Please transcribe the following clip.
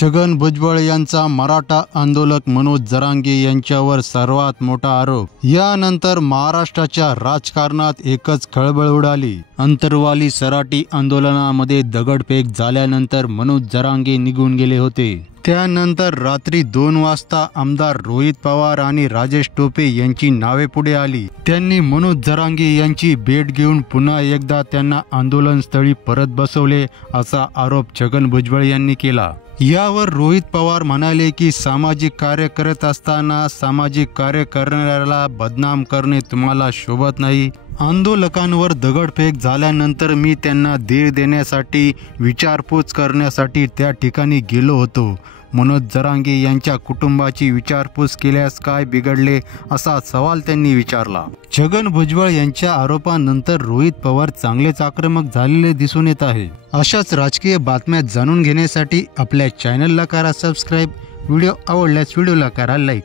छगन भुजबळ यांचा मराठा आंदोलक मनोज जरांगे यांच्यावर सर्वात मोठा आरोप। यानंतर महाराष्ट्राच्या राजकारणात एकच खळबळ उडाली। अंतरवाली सराटी आंदोलनामध्ये दगडफेक झाल्यानंतर मनोज जरांगे निघून गेले होते। त्यानंतर रात्री 2 वाजता आमदार रोहित पवार आणि राजेश टोपे यांची नावे पुढे आली। त्यांनी मनोज जरांगे यांची भेट घेऊन पुन्हा एकदा त्यांना आंदोलनस्थळी परत बसवले असा आरोप छगन भुजबळ यांनी केला। यावर रोहित पवार म्हणाले की सामाजिक कार्य करत असताना सामाजिक कार्य करणाऱ्याला बदनाम करणे तुम्हाला शोभत नाही। आंदोलकांवर दगडफेक झाल्यानंतर मी त्यांना धीर देण्यासाठी विचारपूस करण्यासाठी त्या ठिकाणी गेलो होतो। मनोज जरांगे यांच्या कुटुंबाची विचारपूस केल्यास काय बिघडले असा सवाल त्यांनी विचारला। छगन भुजबळ यांच्या आरोपानंतर रोहित पवार चांगलेच आक्रमक झालेले दिसून येत आहे। अशाच राजकीय बातम्या जाणून घेण्यासाठी आपल्या चॅनलला करा सबस्क्राईब। व्हिडिओ आवडल्यास व्हिडिओला करा लाईक।